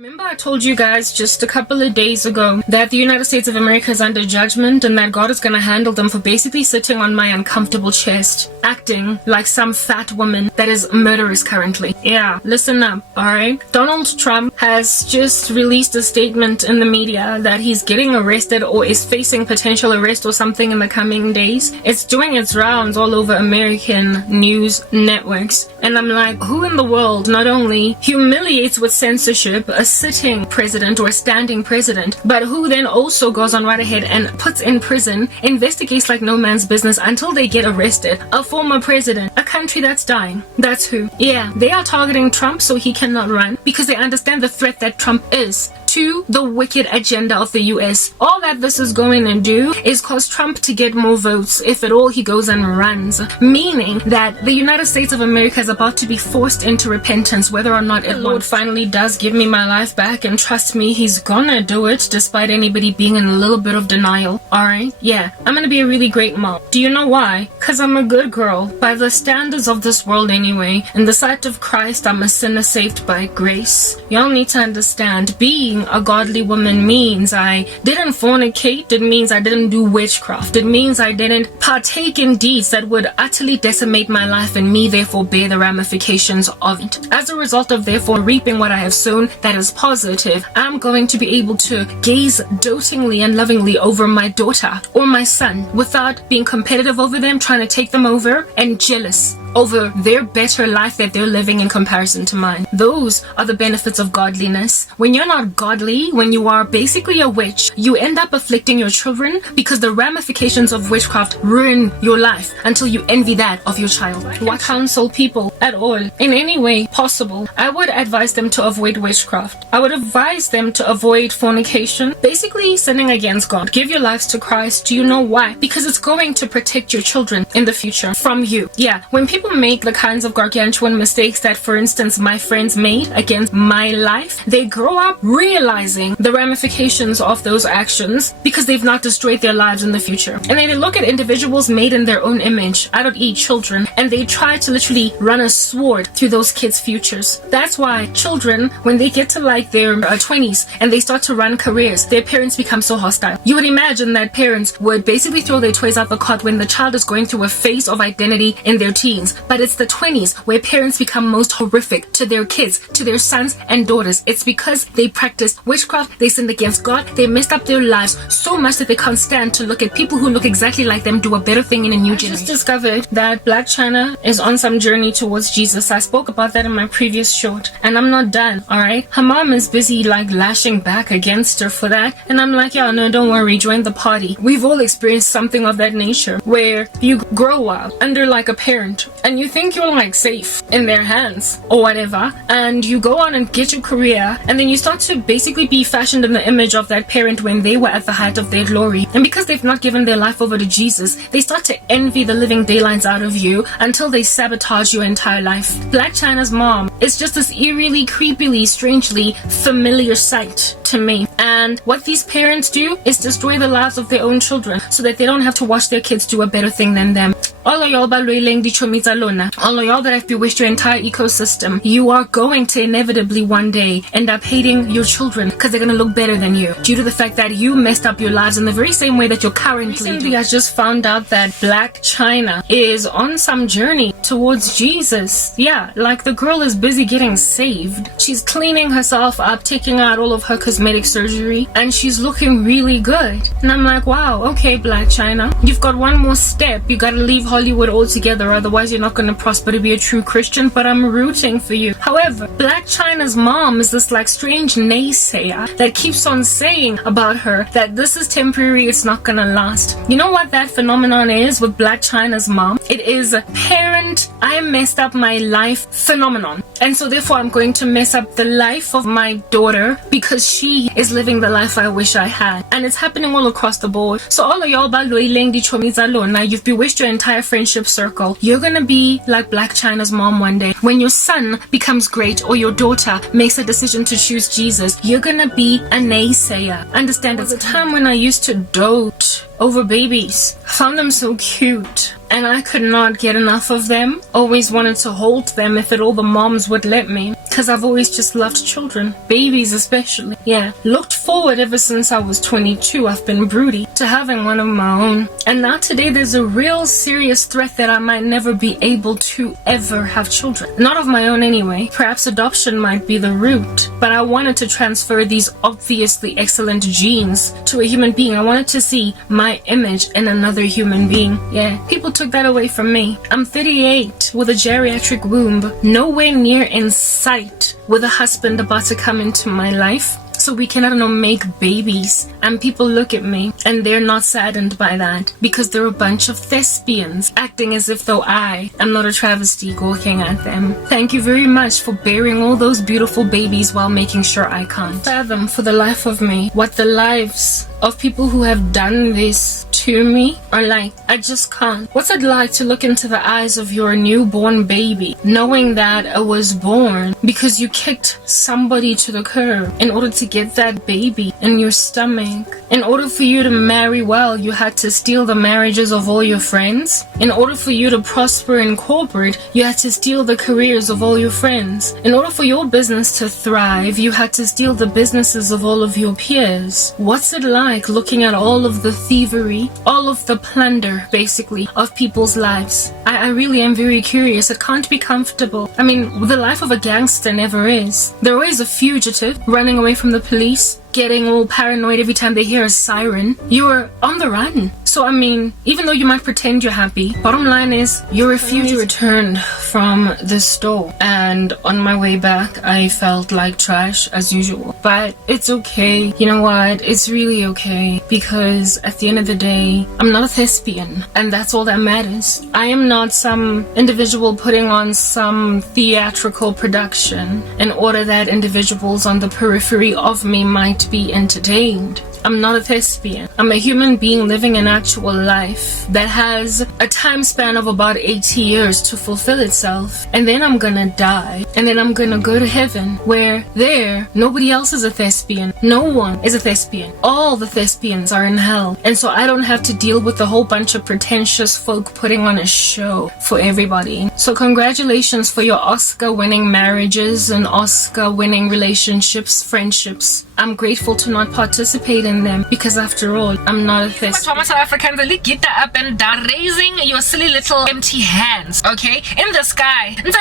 Remember I told you guys just a couple of days ago that the United States of America is under judgment and that God is going to handle them for basically sitting on my uncomfortable chest, acting like some fat woman that is murderous currently. Yeah, listen up, alright? Donald Trump has just released a statement in the media that he's getting arrested or is facing potential arrest or something in the coming days. It's doing its rounds all over American news networks. And I'm like, who in the world not only humiliates with censorship a sitting president or a standing president, but who then also goes on right ahead and puts in prison, investigates like no man's business until they get arrested? A former president, a country that's dying. That's who. Yeah, they are targeting Trump so he cannot run because they understand the threat that Trump is to the wicked agenda of the US. All that this is going to do is cause Trump to get more votes if at all he goes and runs, meaning that the United States of America is about to be forced into repentance whether or not the Lord finally does give me my life back. And trust me, he's gonna do it despite anybody being in a little bit of denial. Alright? Yeah, I'm gonna be a really great mom. Do you know why? Cause I'm a good girl by the standards of this world anyway. In the sight of Christ, I'm a sinner saved by grace. Y'all need to understand, being a godly woman means I didn't fornicate. It means I didn't do witchcraft. It means I didn't partake in deeds that would utterly decimate my life and me therefore bear the ramifications of it. As a result of therefore reaping what I have sown that is positive, I'm going to be able to gaze dotingly and lovingly over my daughter or my son without being competitive over them, trying to take them over, and jealous over their better life that they're living in comparison to mine. Those are the benefits of godliness. When you're not godly, when you are basically a witch, you end up afflicting your children because the ramifications of witchcraft ruin your life until you envy that of your child. What counsel people at all in any way possible, I would advise them to avoid witchcraft. I would advise them to avoid fornication, basically sinning against God. Give your lives to Christ. Do you know why? Because it's going to protect your children in the future from you. Yeah, when people make the kinds of gargantuan mistakes that, for instance, my friends made against my life, they grow up realizing the ramifications of those actions because they've not destroyed their lives in the future. And then they look at individuals made in their own image, I don't eat children, and they try to literally run a sword through those kids' futures. That's why children, when they get to like their 20s and they start to run careers, their parents become so hostile. You would imagine that parents would basically throw their toys out the cot when the child is going through a phase of identity in their teens. But it's the 20s where parents become most horrific to their kids, to their sons and daughters. It's because they practiced witchcraft, they sinned against God, they messed up their lives so much that they can't stand to look at people who look exactly like them do a better thing in a new generation. I just discovered that Black China is on some journey towards Jesus. I spoke about that in my previous short, and I'm not done, alright? Her mom is busy like lashing back against her for that, and I'm like, yeah, no, don't worry, join the party. We've all experienced something of that nature, where you grow up under like a parent, and you think you're like safe in their hands or whatever, and you go on and get your career, and then you start to basically be fashioned in the image of that parent when they were at the height of their glory. And because they've not given their life over to Jesus, they start to envy the living daylights out of you until they sabotage your entire life. Black China's mom is just this eerily, creepily, strangely familiar sight to me. And what these parents do is destroy the lives of their own children so that they don't have to watch their kids do a better thing than them. All of y'all balweleng dichomi tsa lona, all of y'all that have bewitched your entire ecosystem, you are going to inevitably one day end up hating your children because they're going to look better than you due to the fact that you messed up your lives in the very same way that you're currently doing. I just found out that Black China is on some journey towards Jesus. Yeah, like the girl is busy getting saved. She's cleaning herself up, taking out all of her cosmetic surgery, and she's looking really good. And I'm like, wow, okay, Black China, you've got one more step. You gotta leave Hollywood altogether, otherwise you're not gonna prosper to be a true Christian, but I'm rooting for you. However, Black China's mom is this like strange naysayer that keeps on saying about her that this is temporary, it's not gonna last. You know what that phenomenon is with Black China's mom? It is a parent, I messed up my life phenomenon. And so therefore I'm going to mess up the life of my daughter because she is living the life I wish I had. And it's happening all across the board. So all of y'all balweleng dichomi tsa lona, you've bewitched your entire friendship circle. You're gonna be like Black China's mom one day. When your son becomes great or your daughter makes a decision to choose Jesus, you're gonna be a naysayer. Understand, at the time when I used to dote over babies, I found them so cute. and I could not get enough of them. Always wanted to hold them if at all the moms would let me, because I've always just loved children, babies especially. Yeah, looked forward ever since I was 22. I've been broody to having one of my own, and now today there's a real serious threat that I might never be able to ever have children. Not of my own anyway. Perhaps adoption might be the route, but I wanted to transfer these obviously excellent genes to a human being. I wanted to see my image in another human being. Yeah, people took that away from me. I'm 38 with a geriatric womb, nowhere near in sight with a husband about to come into my life, so we can, I don't know, make babies. And people look at me and they're not saddened by that, because they're a bunch of thespians acting as if though I am not a travesty gawking at them. Thank you very much for bearing all those beautiful babies while making sure I can't fathom for the life of me what the lives of people who have done this to me are like. I just can't. What's it like to look into the eyes of your newborn baby, knowing that it was born because you kicked somebody to the curb in order to get that baby in your stomach? In order for you to marry well, you had to steal the marriages of all your friends. In order for you to prosper in corporate, you had to steal the careers of all your friends. In order for your business to thrive, you had to steal the businesses of all of your peers. What's it like looking at all of the thievery, all of the plunder, basically, of people's lives? I really am very curious. It can't be comfortable. I mean, the life of a gangster never is. They're always a fugitive, running away from the police, getting all paranoid every time they hear a siren. You're on the run. So I mean, even though you might pretend you're happy, bottom line is you're a refugee. Returned from the store, and on my way back I felt like trash as usual, but it's okay. You know what, it's really okay, because at the end of the day I'm not a thespian, and that's all that matters. I am not some individual putting on some theatrical production in order that individuals on the periphery of me might be entertained. I'm not a thespian. I'm a human being living an actual life that has a time span of about 80 years to fulfill itself. And then I'm gonna die. And then I'm gonna go to heaven, where there, nobody else is a thespian. No one is a thespian. All the thespians are in hell. And so I don't have to deal with a whole bunch of pretentious folk putting on a show for everybody. So congratulations for your Oscar-winning marriages and Oscar-winning relationships, friendships. I'm grateful to not participate in them, because after all, I'm not a thespian. South Africans, get up and down, raising your silly little empty hands, okay? In the sky. Because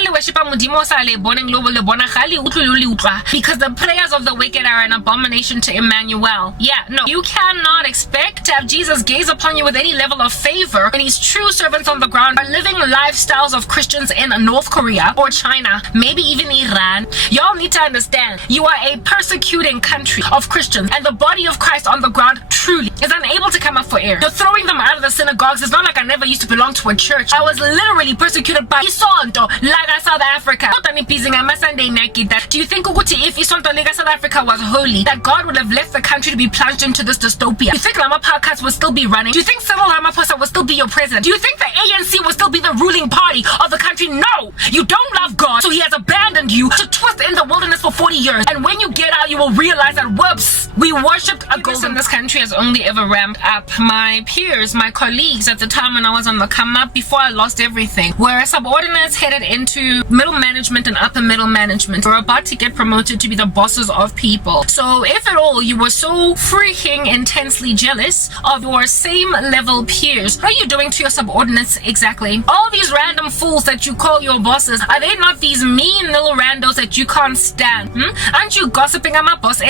the prayers of the wicked are an abomination to Emmanuel. Yeah, no. You cannot expect to have Jesus gaze upon you with any level of favor when his true servants on the ground are living lifestyles of Christians in North Korea or China, maybe even Iran. Y'all need to understand, you are a persecuting country of Christians, and the body of Christ on the ground truly is unable to come up for air. You're throwing them out of the synagogues. It's not like I never used to belong to a church. I was literally persecuted by Isonto Laga South Africa. Do you think if Isonto Laga South Africa was holy, that God would have left the country to be plunged into this dystopia? Do you think Lama Parkas would still be running? Do you think Cyril Ramaphosa would still be your president? Do you think the ANC would still be the ruling party of the country? No! You don't love God, so he has abandoned you to twist in the wilderness for 40 years. And when you get out, you will realize that, whoops, we worshipped a golden... in this country has only ever ramped up. My peers, my colleagues at the time when I was on the come up, before I lost everything, were subordinates headed into middle management and upper middle management. We're about to get promoted to be the bosses of people. So if at all you were so freaking intensely jealous of your same level peers, what are you doing to your subordinates exactly? All these random fools that you call your bosses, are they not these mean little randos that you can't stand? Aren't you gossiping about my boss?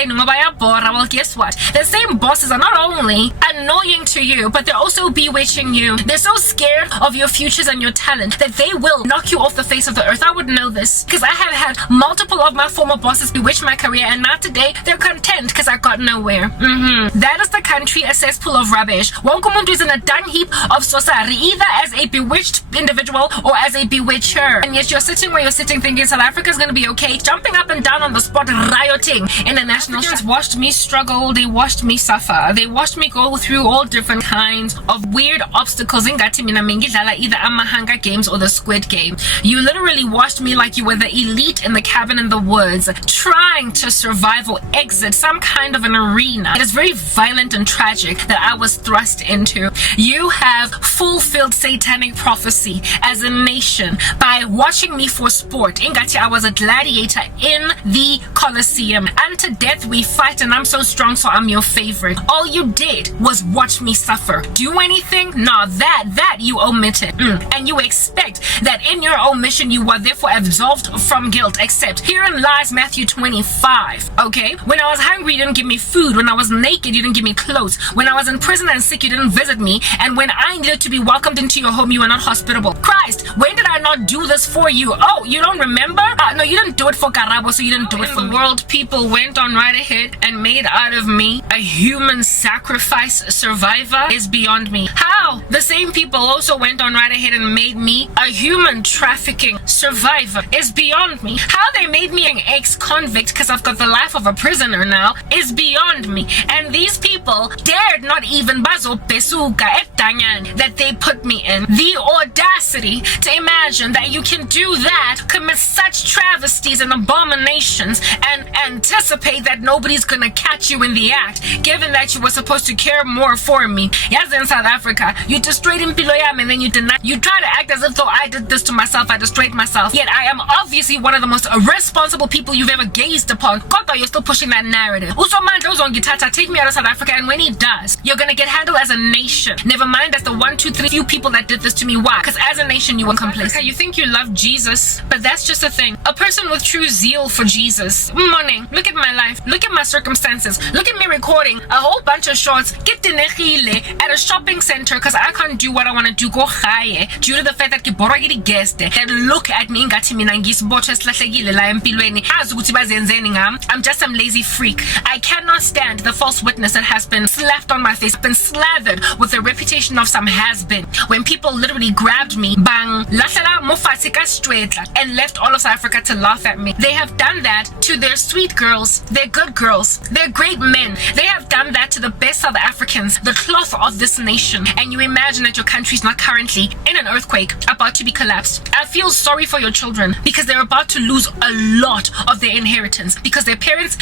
Well, guess what? The same bosses are not only annoying to you, but they're also bewitching you. They're so scared of your futures and your talent that they will knock you off the face of the earth. I would know this, because I have had multiple of my former bosses bewitch my career, and now today they're content because I got nowhere. That is the country, a cesspool of rubbish. Wonkumuntu is in a dung heap of society, either as a bewitched individual or as a bewitcher. And yet you're sitting where you're sitting thinking South Africa's gonna be okay, jumping up and down on the spot, rioting in the national... Africans watched me struggle, they watched watched me suffer. They watched me go through all different kinds of weird obstacles. Ingathi mina mengidlala either Hunger Games or the Squid Game. You literally watched me like you were the elite in the cabin in the woods, trying to survive or exit some kind of an arena. It is very violent and tragic that I was thrust into. You have fulfilled satanic prophecy as a nation by watching me for sport. Ingathi I was a gladiator in the Colosseum. Unto death we fight, and I'm so strong, so I'm your favorite. All you did was watch me suffer. Do anything? No, that you omitted. And you expect that in your omission you were therefore absolved from guilt. Except herein lies Matthew 25. Okay? When I was hungry, you didn't give me food. When I was naked, you didn't give me clothes. When I was in prison and sick, you didn't visit me. And when I needed to be welcomed into your home, you were not hospitable. Christ, when did I not do this for you? Oh, you don't remember? No, you didn't do it for Karabo, so you didn't do it for the world. People went on right ahead and made out of me a human sacrifice survivor is beyond me. How? The same people also went on right ahead and made me a human trafficking survivor is beyond me. How they made me an ex-convict because I've got the life of a prisoner now is beyond me. And these people dared not even bazo pesuka etanyan that they put me in. The audacity to imagine that you can do that, commit such travesties and abominations, and anticipate that nobody's gonna catch you in the act, given that you were supposed to care more for me. Yes, in South Africa, you destroyed Impilo Yami and then you deny. You try to act as if though I did this to myself, I destroyed myself. Yet I am obviously one of the most irresponsible people you've ever gazed upon. Kodwa, you're still pushing that narrative. Usomandla uzongithatha, take me out of South Africa, and when he does, you're gonna get handled as a nation. Never mind that's the 1, 2, 3 few people that did this to me. Why? Because as a nation you were complacent. You think you love Jesus, but that's just a thing. A person with true zeal for Jesus. Morning, look at my life, look at my circumstances, look at me recording a whole bunch of shorts, get at a shopping center because I can't do what I want to do, go high, due to the fact that kiborwa guest that look at me ngathi mina ngisibotho esilahlekile la empilweni azi ukuthi bazenzeni ngami. I'm just some lazy freak. I cannot stand the false witness that has been slapped on my face, been slathered with the reputation of some has-been, when people literally grabbed me, bang, lahlela mofatshe ka straight, and left all of South Africa to laugh at me. They have done that to their sweet girls, their good girls, their great men. They have done that to the best South Africans, the cloth of this nation. And you imagine that your country is not currently in an earthquake, about to be collapsed. I feel sorry for your children because they're about to lose a lot of their inheritance because their parents,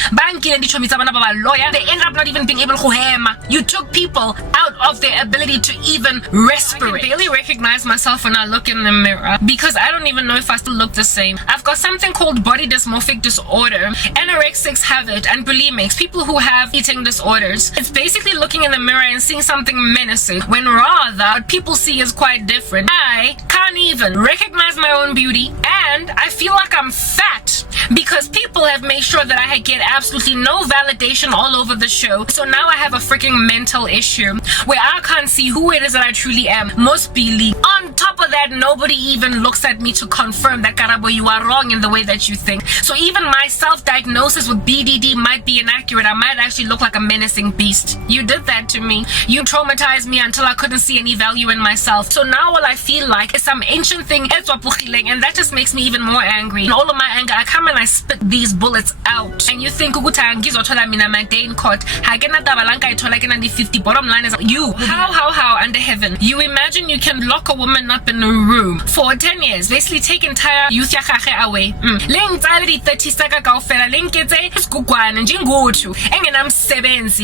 they end up not even being able to hema. You took people out of their ability to even respirate. I can barely recognize myself when I look in the mirror because I don't even know if I still look the same. I've got something called body dysmorphic disorder. Anorexics have it, and bulimics, people who have eating disorders. It's basically looking in the mirror and seeing something menacing when rather what people see is quite different. I can't even recognize my own beauty, and I feel like I'm fat because people have made sure that I get absolutely no validation all over the show. So now I have a freaking mental issue where I can't see who it is that I truly am. Must be. On top of that, nobody even looks at me to confirm that Karabo, you are wrong in the way that you think. So even my self-diagnosis with BDD might be inaccurate. I might actually look like a menacing beast. You did that to me. You traumatized me until I couldn't see any value in myself. So now all I feel like is some ancient thing, and that just makes me even more angry. In all of my anger, I come and I spit these bullets out. And you think my day in court, 50. Bottom line is you. How under heaven? You imagine you can lock a woman up in a room for 10 years, basically take entire youth away.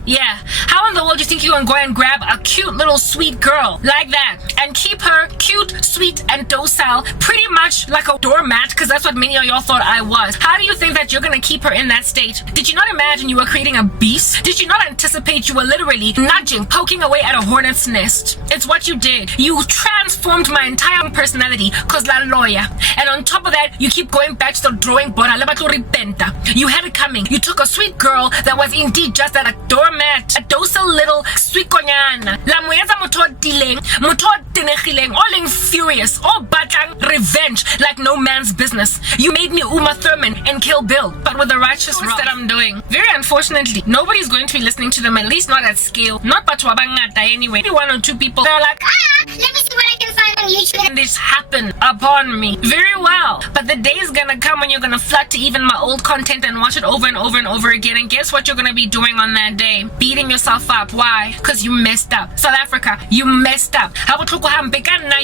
Yeah. How in the world do you think you can go and grab a cute little sweet girl like that and keep her cute, sweet, and docile, pretty much like a doormat, because that's what many of y'all thought I was? How do you think that you're gonna keep her in that state? Did you not imagine you were creating a beast? Did you not anticipate you were literally nudging, poking away at a hornet's nest? It's what you did. You transformed my entire personality cause la lawyer. And on top of that, you keep going back to the drawing board. You had it coming. You took a sweet girl that was indeed just that, a doormat, a docile little sweet konyana. La moyetsa motho tileng, motho tenegileng, all furious, all batlang revenge like no man's business. You made me Uma Thurman and Kill Bill, but with the righteous wrath that I'm doing. Very unfortunately, nobody's going to be listening to them, at least not at scale. Not Batwabangata anyway. Maybe 1 or 2 people that are like, let me see what I can find on YouTube and this happen upon me. Very well. But the day is gonna come when you're gonna flood to even my old content and watch it over and over and over again. And guess what you're gonna be doing on that day? Beating yourself up. Why? Because you messed up. South Africa, you messed up.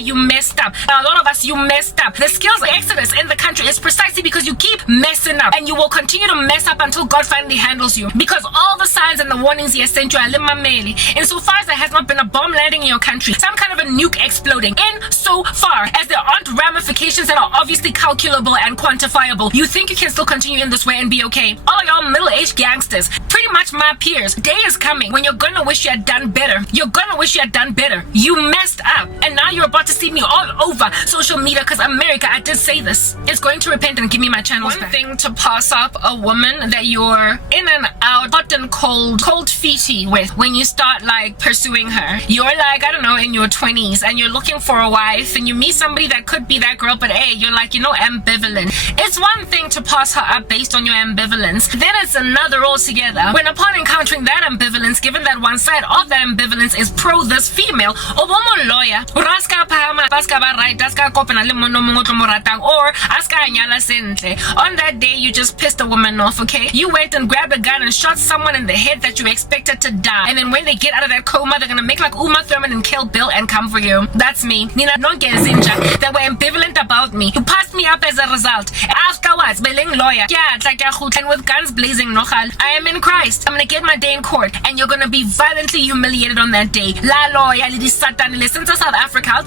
You messed up. A lot of us, you messed up. The skills exodus in the country is precisely because you keep messing up. And you will continue to mess up until God finally handles you. Because all the signs and the warnings he has sent you are limameli. Insofar as there has not been a bomb landing in your country, some kind of a nuke exploding, in so far as there aren't ramifications that are obviously calculable and quantifiable, you think you can still continue in this way and be okay? All y'all middle-aged gangsters, pretty much my peers, day is coming when you're gonna wish you had done better. You're gonna wish you had done better. You messed up, and now you're about to see me all over social media because America, I did say this, is going to repent and give me my channels back. One thing to pass up a woman that you're in and out, hot and cold feety with when you start like pursuing her. You're like, I don't know, in your 20s and you're looking for a wife and you meet somebody that could be that girl, but hey, you're like, ambivalent. It's one thing to pass her up based on your ambivalence. Then it's another altogether when upon encountering that ambivalence, given that one side of that ambivalence is pro this female, obomo lawyer, raska pahama, baska ba right, daska kopena le mono mongotlo moratang, or aska anyala sentle. On that day, you just pissed a woman off, okay? You went and grabbed a gun and shot someone in the head that you expected to die. And then when they get out of that coma, they're gonna make like Uma Thurman and Kill Bill and come for you. That's me. Nina Nongezinja. That were ambivalent about me. You passed me up as a result. Afterwards, beling lawyer. Yeah, it's like and with guns blazing, nochal. I am in Christ. I'm gonna get my day in court. And you're gonna be violently humiliated on that day. La lawyer, li satan, listen to South Africa. All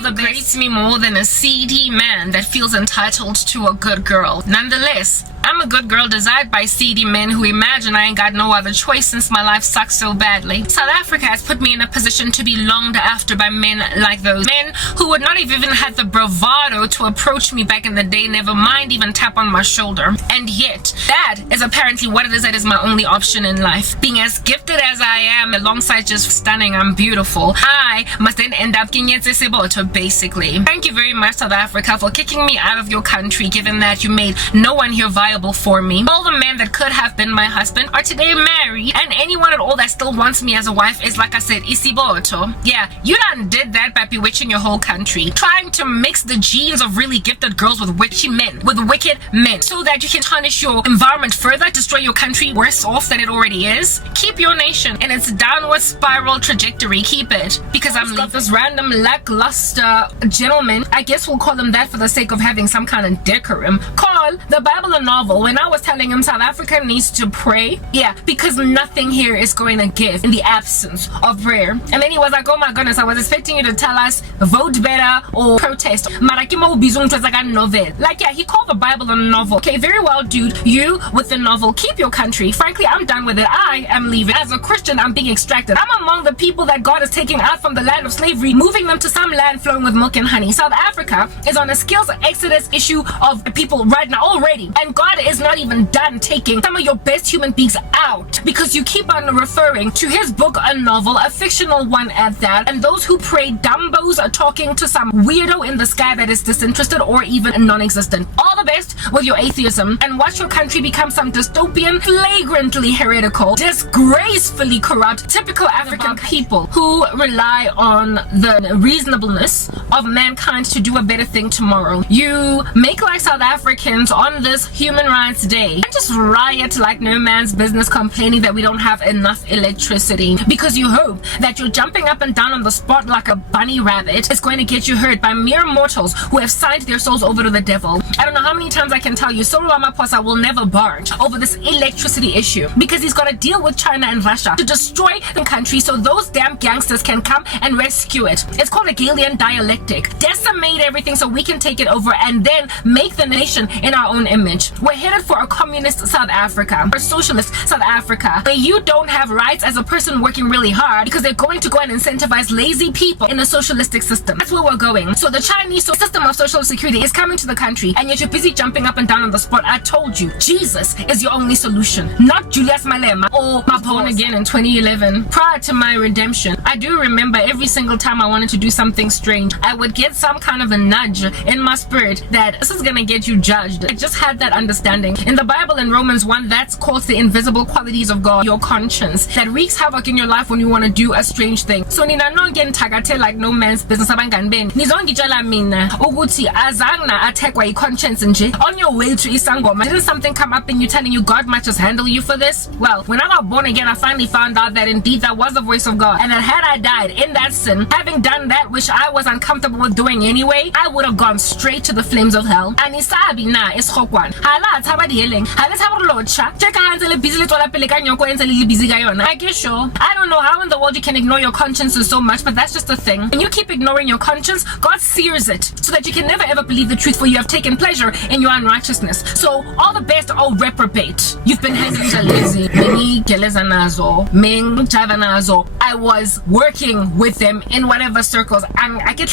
the grates me more than a seedy man that feels entitled to a good girl. Nonetheless, I'm a good girl desired by seedy men who imagine I ain't got no other choice since my life sucks so badly. South Africa has put me in a position to be longed after by men like those. Men who would not have even had the bravado to approach me back in the day, never mind even tap on my shoulder. And yet, that is apparently what it is that is my only option in life. Being as gifted as I am, alongside just stunning, I'm beautiful, I must then end up basically. Thank you very much, South Africa, for kicking me out of your country, given that you made no one here viable for me. All the men that could have been my husband are today married, and anyone at all that still wants me as a wife is, like I said, isiboto. Yeah, you done did that by bewitching your whole country, trying to mix the genes of really gifted girls with witchy men, with wicked men, so that you can tarnish your environment further, destroy your country worse off than it already is. Keep your nation in its downward spiral trajectory. Keep it, because I'm got this random lackluster gentleman, I guess we'll call him that for the sake of having some kind of decorum, call the Bible a novel when I was telling him South Africa needs to pray. Yeah, because nothing here is going to give in the absence of prayer. And then he was like, oh my goodness, I was expecting you to tell us vote better or protest. Like, yeah, he called the Bible a novel. Okay, very well, dude. You with the novel, keep your country. Frankly, I'm done with it. I am leaving. As a Christian, I'm being extracted. I'm among the people that God is taking out from the land of slavery, moving them to some land flowing with milk and honey. South Africa is on a skills exodus issue of people right now already, and God is not even done taking some of your best human beings out because you keep on referring to his book a novel, a fictional one at that, and those who pray dumbos are talking to some weirdo in the sky that is disinterested or even non-existent. All the best with your atheism, and watch your country become some dystopian, flagrantly heretical, disgracefully corrupt, typical African people who rely on the reasonableness of mankind to do a better thing tomorrow. You make like South Africans on this Human Rights Day and just riot like no man's business, complaining that we don't have enough electricity because you hope that you're jumping up and down on the spot like a bunny rabbit is going to get you hurt by mere mortals who have signed their souls over to the devil. I don't know how many times I can tell you Cyril Ramaphosa will never barge over this electricity issue because he's got to deal with China and Russia to destroy the country so those damn gangsters can come and rescue it. It's called a Galilean dialectic. Decimate everything so we can take it over and then make the nation in our own image. We're headed for a communist South Africa, or socialist South Africa, where you don't have rights as a person working really hard because they're going to go and incentivize lazy people in a socialistic system. That's where we're going. So the Chinese system of social security is coming to the country, and yet you're busy jumping up and down on the spot. I told you, Jesus is your only solution, not Julius Malema or my born again in 2011. Prior to my redemption, I do remember every single time I wanted to do something strange, I would get some kind of a nudge in my spirit that this is gonna get you judged. I just had that understanding. In the Bible, Paul in Romans 1, that's called the invisible qualities of God, your conscience, that wreaks havoc in your life when you want to do a strange thing. So nina nonke nithakathe like no man's business abangani beni. Nizongitshela mina ukuthi azange attackwa conscience nje. On your way to isangoma, didn't something come up in you telling you God might just handle you for this? Well, when I got born again, I finally found out that indeed that was the voice of God, and that had I died in that sin, having done that which I was uncomfortable with doing anyway, I would have gone straight to the flames of hell. Anisabi na iskokwan. Hala taba healing. Hala taba locha. Cheka hansele busy le tola pele kanyo ko ensele busy gayona. I guess sure. I don't know how in the world you can ignore your consciences so much, but that's just the thing. When you keep ignoring your conscience, God sears it so that you can never ever believe the truth, for you have taken pleasure in your unrighteousness. So all the best, oh reprobate. You've been hesitant lazy. I was working with them in whatever circles, and I get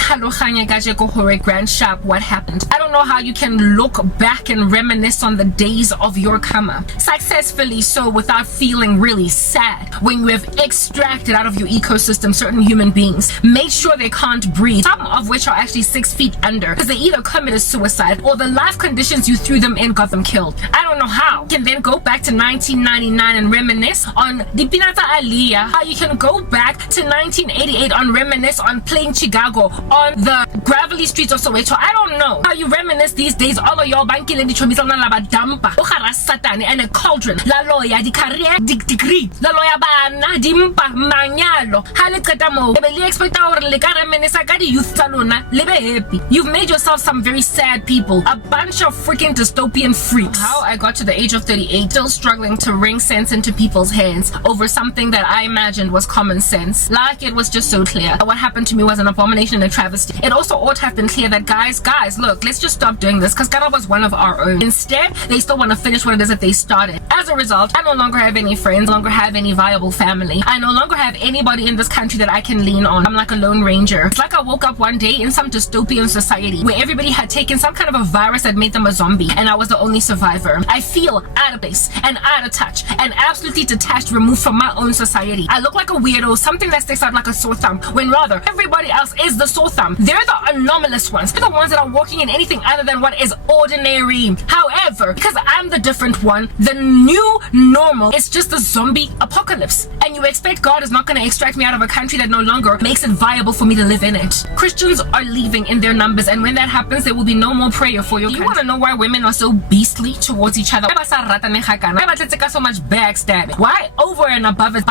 grand sharp what happened. I don't know how you can look back and reminisce on the days of your karma successfully so without feeling really sad when you have extracted out of your ecosystem certain human beings, made sure they can't breathe, some of which are actually 6 feet under because they either committed suicide or the life conditions you threw them in got them killed. I don't know how you can then go back to 1999 and reminisce on Dipinata Aliyah, how you can go back to 1988 and reminisce on playing Chicago on the gravelly streets of Soweto. I don't know how you reminisce these days. All of your banking and dampa satani and a cauldron la lawyer di career degree la lawyer bana dimpa manyalo hale qetamo be expect our le ka reminisce ka di youth salona le be happy. You've made yourself some very sad people, a bunch of freaking dystopian freaks. How I got to the age of 38 still struggling to ring sense into people's heads over something that I imagined was common sense. Like it was just so clear. What happened to me was an abomination and a travesty. It also ought to have been clear that guys, look, let's just stop doing this because Ghana was one of our own. Instead, they still want to finish what it is that they started. As a result, I no longer have any friends, no longer have any viable family. I no longer have anybody in this country that I can lean on. I'm like a lone ranger. It's like I woke up one day in some dystopian society where everybody had taken some kind of a virus that made them a zombie and I was the only survivor. I feel out of place and out of touch and absolutely detached, removed from my own society. I look like a weirdo, something that sticks out like a sore thumb, when rather everybody else is the sore thumb. They're the anomalous ones. They're the ones that are walking in anything other than what is ordinary. However, because I'm the different one, the new normal is just a zombie apocalypse. And you expect God is not going to extract me out of a country that no longer makes it viable for me to live in it. Christians are leaving in their numbers, and when that happens, there will be no more prayer for your country. You want to know why women are so beastly towards each other? Why so much backstabbing? Why over and above it?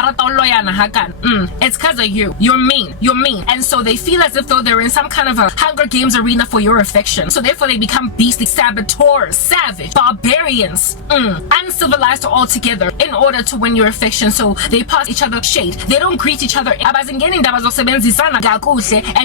It's because of you. You're mean. And so they feel as if though they're in some kind of a Hunger Games arena for your affection. So therefore they become beastly saboteurs, savage, barbarians, uncivilized altogether in order to win your affection. So they pass each other shade. They don't greet each other. And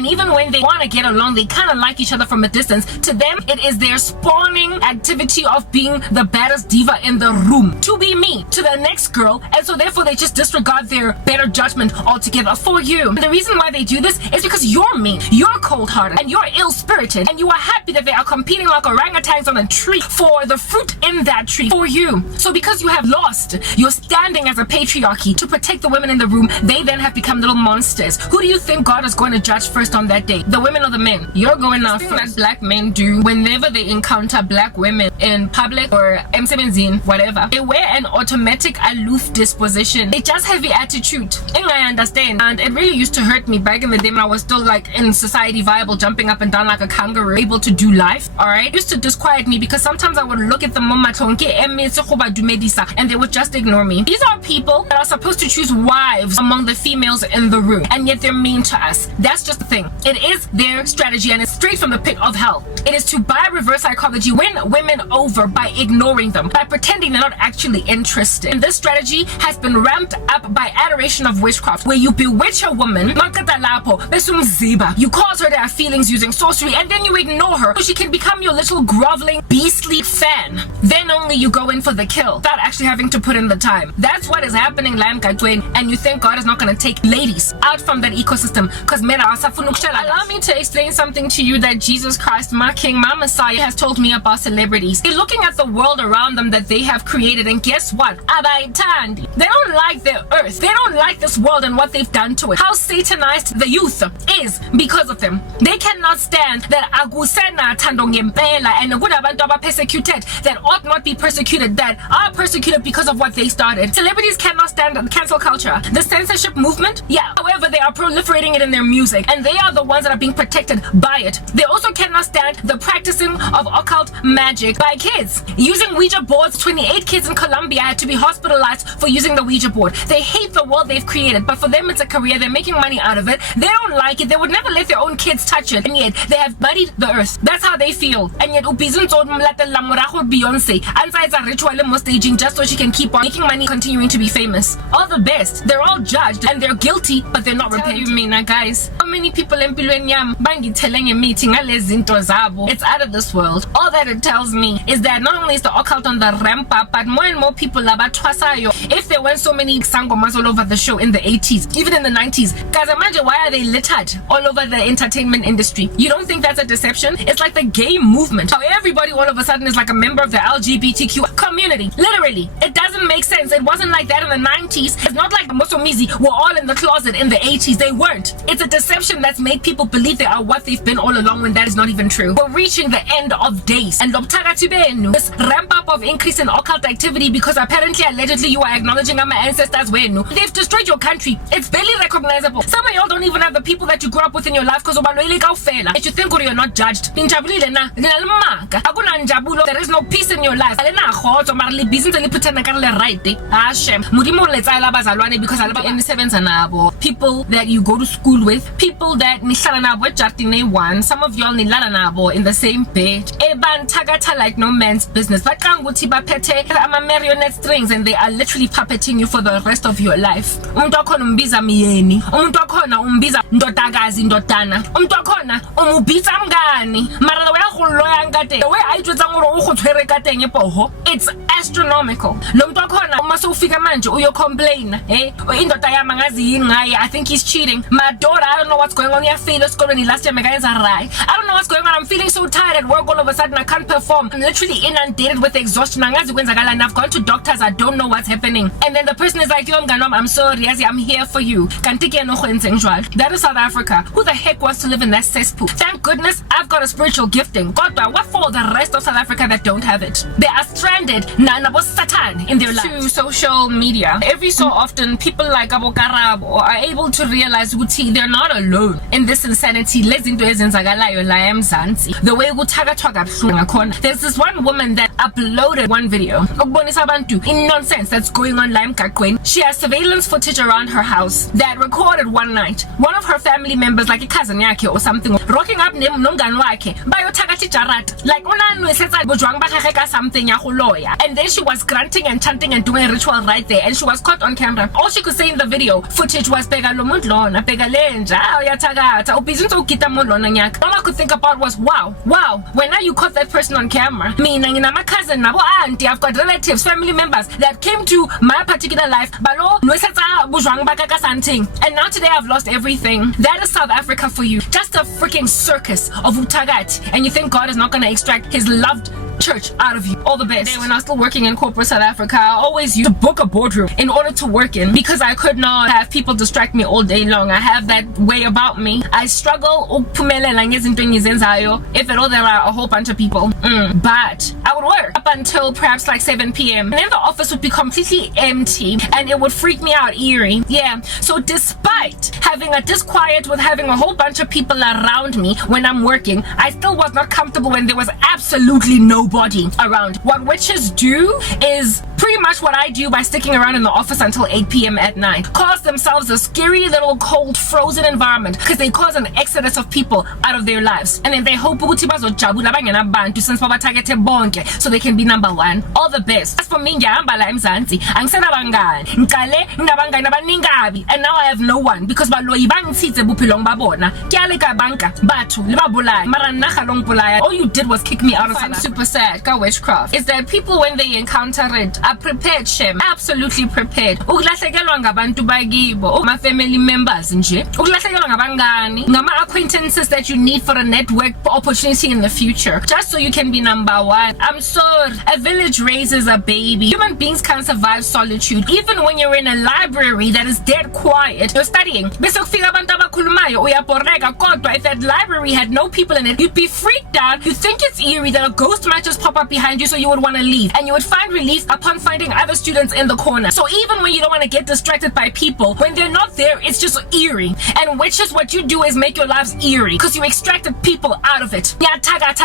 even when they want to get along, they kind of like each other from a distance. To them, it is their spawning activity of being the baddest diva in the room to be mean to the next girl, and so therefore they just disregard their better judgment altogether for you. And the reason why they do this is because you're mean, you're cold-hearted, and you're ill-spirited, and you are happy that they are competing like orangutans on a tree for the fruit in that tree for you. So because you have lost, you're standing as a patriarchy to protect the women in the room, they then have become little monsters. Who do you think God is going to judge first on that day? The women or the men? You're going out first. That black men do whenever they encounter black women in public or M17, whatever, they wear an automatic aloof disposition. They just have the attitude. And I understand. And it really used to hurt me back in the day when I was still like in society viable, jumping up and down like a kangaroo, able to do life. Alright? It used to disquiet me because sometimes I would look at them and they would just ignore me. These are people that are supposed to choose wives among the females in the room, and yet they're mean to us. That's just the thing. It is their strategy, and it's straight from the pit of hell. It is to, by reverse psychology, win women over by ignoring them, by pretending they're not actually interested. And this strategy has been ramped up by adoration of witchcraft, where you bewitch a woman, you cause her to have feelings using sorcery, and then you ignore her so she can become your little groveling, beastly fan. Then only you go in for the kill without actually having to put in the time. That's what is happening, and you think God is not going to take ladies out from that ecosystem because men are allow me to explain something to you that Jesus Christ, my King, my Messiah, has told me about celebrities. They're looking at the world around them that they have created, and guess what? They don't like their earth. They don't like this world and what they've done to it. How satanized the youth is because of them. They cannot stand that agusena tandongempela and good abantu persecuted that ought not be persecuted, that that are persecuted because of what they started. Celebrities cannot stand cancel culture. The censorship movement, yeah. However, they are proliferating it in their music, and they are the ones that are being protected by it. They also cannot stand the practicing of occult magic by kids. Using Ouija boards, 28 kids in Colombia had to be hospitalized for using the Ouija board. They hate the world they've created, but for them it's a career. They're making money out of it. They don't like it. They would never let their own kids touch it, and yet they have muddied the earth. That's how they feel. And yet Beyonce it's a ritual in staging just so she can keep on making money, continuing to be famous. All the best. They're all judged and they're guilty, but they're not repenting. Guys, how many people in telling a meeting it's out of this world. All that it tells me is that not only is the occult on the ramp up, but more and more people are twasayo. If there weren't so many sangomas all over the show in the 80s, even in the 90s, guys, imagine why are they littered all over the entertainment industry? You don't think that's a deception? It's like the gay movement. How everybody all of a sudden is like a member of the LGBTQ community. Literally, it doesn't make sense. It wasn't like that in the 90s. It's not like Mosomizi were all in the closet in the 80s. They weren't. It's a deception that's made people believe they are what they've been all along when that is not even true. We're reaching the end of days. And this ramp up of increase in occult activity because apparently, allegedly, you are acknowledging my ancestors. They've destroyed your country. It's barely recognizable. Some of y'all don't even have the people that you grew up with in your life because if you think you're not judged. There is no peace in your life. Because people that you go to school with, people that some of y'all in the same bed, like no man's business. But marionette strings and they are literally puppeting you for the rest of your life. It's astronomical. I think he's cheating. My daughter, I don't know what's going on. Last year, I don't know what's going on. I'm feeling so tired at work all of a sudden. I can't perform. I'm literally inundated with exhaustion. And I've gone to doctors. I don't know what's happening. And then the person is like, I'm sorry. I'm here for you. That is South Africa. Who the heck wants to live in that cesspool? Thank goodness I've got a spiritual gifting. God, what for the rest of South Africa that don't have it? They are stranded Satan in their lives. To social media. Every so often, people like Abu Karab are able to realize they're not alone in this insanity. The way there's this one woman that uploaded one video in nonsense that's going on. She has surveillance footage around her house that recorded one night one of her family members, like a cousin yake or something, rocking up like something, and then she was grunting and chanting and doing a ritual right there, and she was caught on camera. All she could say in the video footage was all I could think about was wow, when now you caught that person on camera. Me, my cousin, auntie, I've got relatives, family members that came to my particular life, and now today I've lost everything. That is South Africa for you. Just a freaking circus of utagat, and you think God is not going to extract his loved church out of you. All the best. When I was still working in corporate South Africa, I always used to book a boardroom in order to work in, because I could not have people distract me all day long. I have that way about me. I struggle if at all there are a whole bunch of people. But I would work up until perhaps like 7 p.m. and then the office would be completely empty and it would freak me out, eerie. Yeah. So despite having a disquiet with having a whole bunch of people around me when I'm working, I still was not comfortable when there was absolutely nobody around. What witches do is pretty much what I do by sticking around in the office until 8 p.m. at night. Cause themselves a scary little cold frozen environment because they cause an exodus of people out of their lives, and then they hope so they can be number one. All the best. As for me, and now I have no one because all you did was kick me out of South Africa. Super sad. Witchcraft is that people, when they encounter it, are prepared, Shem. Absolutely prepared. Ukulahlekelwa ngabantu bakibo, my family members nje. Ukulahlekelwa ngabangani, ngama acquaintances that you need for a network opportunity in the future, just so you can be number one. I'm sorry. A village raises a baby. Human beings can't survive solitude. Even when you're in a library that is dead quiet, you're studying. Bese kufika abantu abakhulumayo, uyaboreka. Kodwa, if that library had no people in it, you'd be freaked out. You think it's eerie that a ghost might just pop up behind you, so you would want to leave. And you would find relief upon finding other students in the corner. So even when you don't want to get distracted by people, when they're not there, it's just eerie. And which is what you do is make your lives eerie, because you extracted people out of it.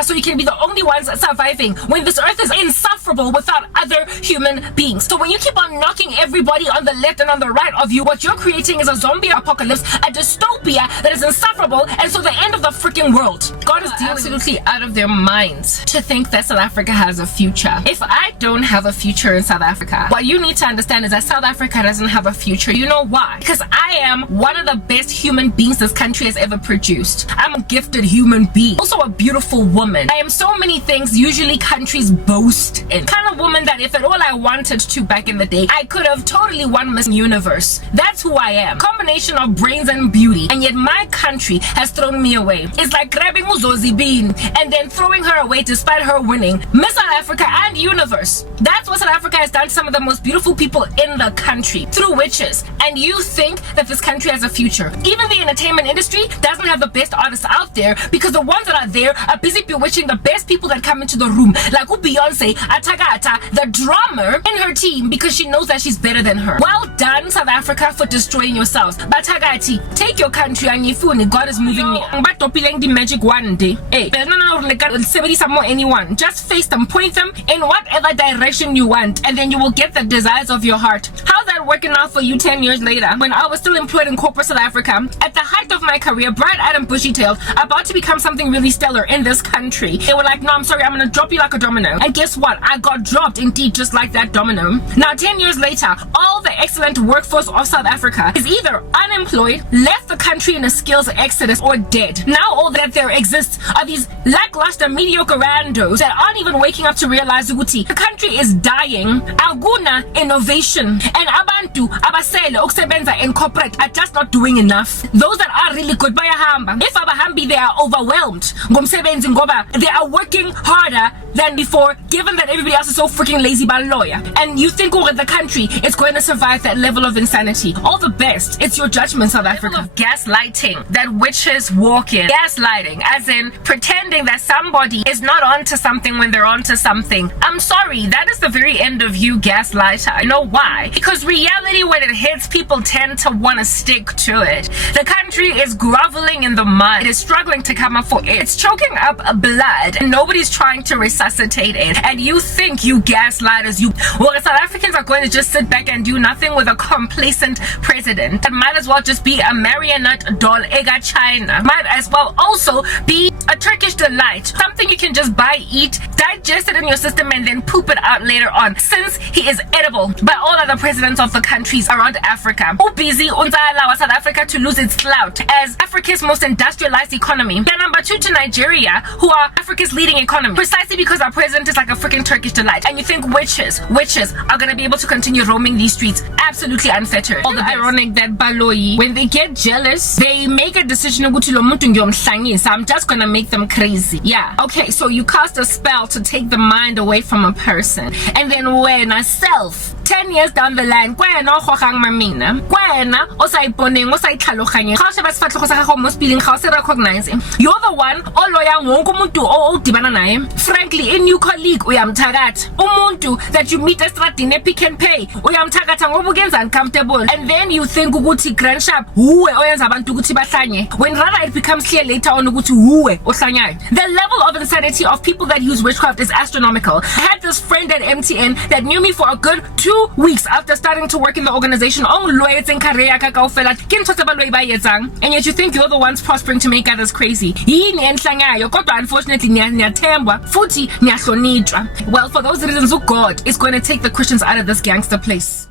So you can be the only ones surviving when this earth is insufferable without other human beings. So when you keep on knocking everybody on the left and on the right of you, what you're creating is a zombie apocalypse, a dystopia that is insufferable, and so the end of the freaking world. God is absolutely out of their minds to think that South Africa has a future. If I don't have a future in South Africa, what you need to understand is that South Africa doesn't have a future. You know why? Because I am one of the best human beings this country has ever produced. I'm a gifted human being, also a beautiful woman. I am so many things usually countries boast in. Kind of woman that if at all I wanted to back in the day, I could have totally won Miss Universe. That's who I am. Combination of brains and beauty, and yet my country has thrown me away. It's like grabbing Uzozi Bean and then throwing her away despite her winning Miss South Africa and Universe. That's what South Africa has done to some of the most beautiful people in the country, through witches. And you think that this country has a future. Even the entertainment industry doesn't have the best artists out there, because the ones that are there are busy bewitching the best people that come into the room, like Beyonce, Atagata, the drummer in her team, because she knows that she's better than her. Well done, South Africa, for destroying yourselves. Batagati, take your country and Yifuni, God is moving me. But topiling the magic one day. Hey, anyone. Just face them, point them in whatever direction you want, and then you will get the desires of your heart. How's that working out for you 10 years later, when I was still employed in corporate South Africa, at the height of my career, bright-eyed and bushy-tailed, about to become something really stellar in this country? They were like, no, I'm sorry, I'm gonna drop you like a domino. And guess what? I got dropped indeed, just like that domino. Now 10 years later, all the excellent workforce of South Africa is either unemployed, left the country in a skills exodus, or dead. Now all that there exists are these lackluster, mediocre randos that aren't even waking up to realize ukuthi the country is dying. Aguna innovation, and abantu abasele ukusebenza in corporate are just not doing enough. Those that are really good bayahamba. If abahambi, they are overwhelmed ngomsebenzi ngoba they are working harder than before, given that everybody else is so freaking lazy by lawyer. And you think the country is going to survive that level of insanity? All the best. It's your judgment, South Africa. Of gaslighting that witches walk in. Gaslighting, as in pretending that somebody is not onto something when they're onto something. I'm sorry, that is the very end of you, gaslighter. You know why? Because reality, when it hits, people tend to want to stick to it. The country is groveling in the mud. It is struggling to come up for it. It's choking up blood, and nobody's trying to resuscitate it. And you think, you gaslighters, South Africans are going to just sit back and do nothing with a complacent president that might as well just be a marionette doll, ega China. Might as well also be a Turkish delight, something you can just buy, eat, digest it in your system, and then poop it out later on, since he is edible by all other presidents of the countries around Africa. Who busy allow South Africa to lose its clout as Africa's most industrialized economy. They're number 2 to Nigeria, who are Africa's leading economy, precisely because our president is like a freaking Turkish delight. And you think witches are gonna be able to continue roaming these streets absolutely unfettered. All the ironic that Baloyi, when they get jealous, they make a decision, I'm just gonna make them crazy. Yeah, okay, so you cast a spell to take the mind away from a person, and then when a self 10 years down the line, kwena gogang mamina, kwena o sa iponeng, o sa itlhaloganye, ga o sheba sefatlhego sa gago mo spelling, ga o se recognize. You're the one o loyang wonke umuntu o dibana naye. Frankly, a new colleague uyamthakatha, umuntu that you meet estradini Pick and Pay uyamthakatha ngoba ukenza uncomfortable, and then you think ukuthi grand sharp uwe oyenza abantu ukuthi bahlanye, when rather it becomes clear later on ukuthi uwe ohlanyayo. The level of insanity of people that use witchcraft is astronomical. I had this friend at MTN that knew me for a good 2 weeks after starting to work in the organization. And yet you think you're the ones prospering to make others crazy. Unfortunately, well, for those reasons, God is going to take the Christians out of this gangster place.